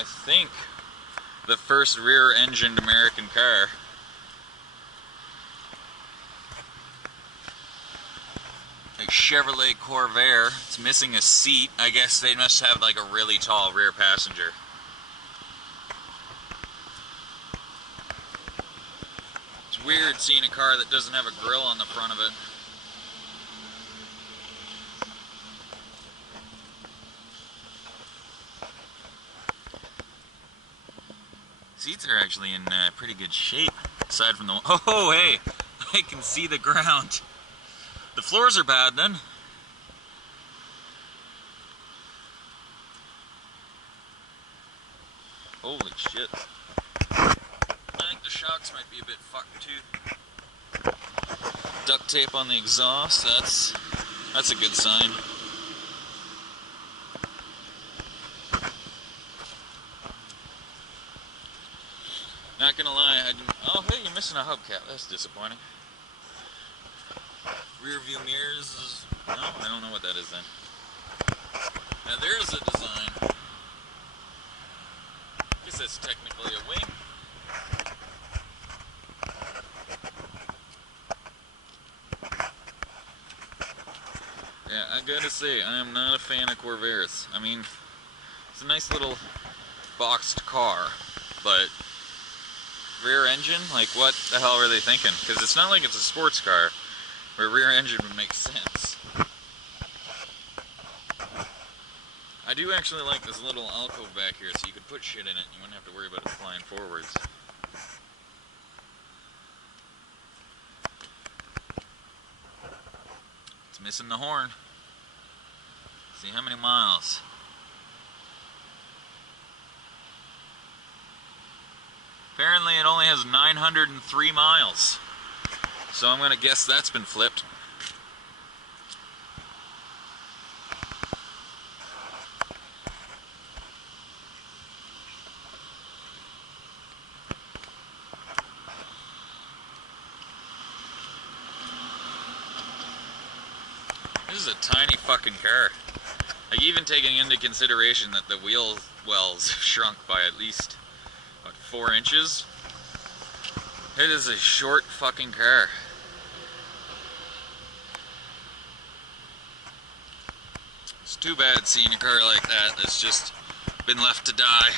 I think, the first rear-engined American car. A Chevrolet Corvair. It's missing a seat. I guess they must have like a really tall rear passenger. It's weird seeing a car that doesn't have a grill on the front of it. Seats are actually in pretty good shape, aside from the... Oh, hey! I can see the ground. The floors are bad, then. Holy shit. I think the shocks might be a bit fucked, too. Duct tape on the exhaust, that's a good sign. Not gonna lie, I didn't... Oh, hey, you're missing a hubcap. That's disappointing. Rear view mirrors is... No, I don't know what that is then. Now there's a design. I guess that's technically a wing. Yeah, I gotta say, I am not a fan of Corvairs. I mean, it's a nice little boxed car, but rear engine? Like, what the hell were they thinking? Because it's not like it's a sports car where rear engine would make sense. I do actually like this little alcove back here, so you could put shit in it and you wouldn't have to worry about it flying forwards. It's missing the horn. See how many miles. Apparently it only has 903 miles. So I'm gonna guess that's been flipped. This is a tiny fucking car. Like, even taking into consideration that the wheel wells shrunk by at least, what, 4 inches? It is a short fucking car. It's too bad seeing a car like that that's just been left to die.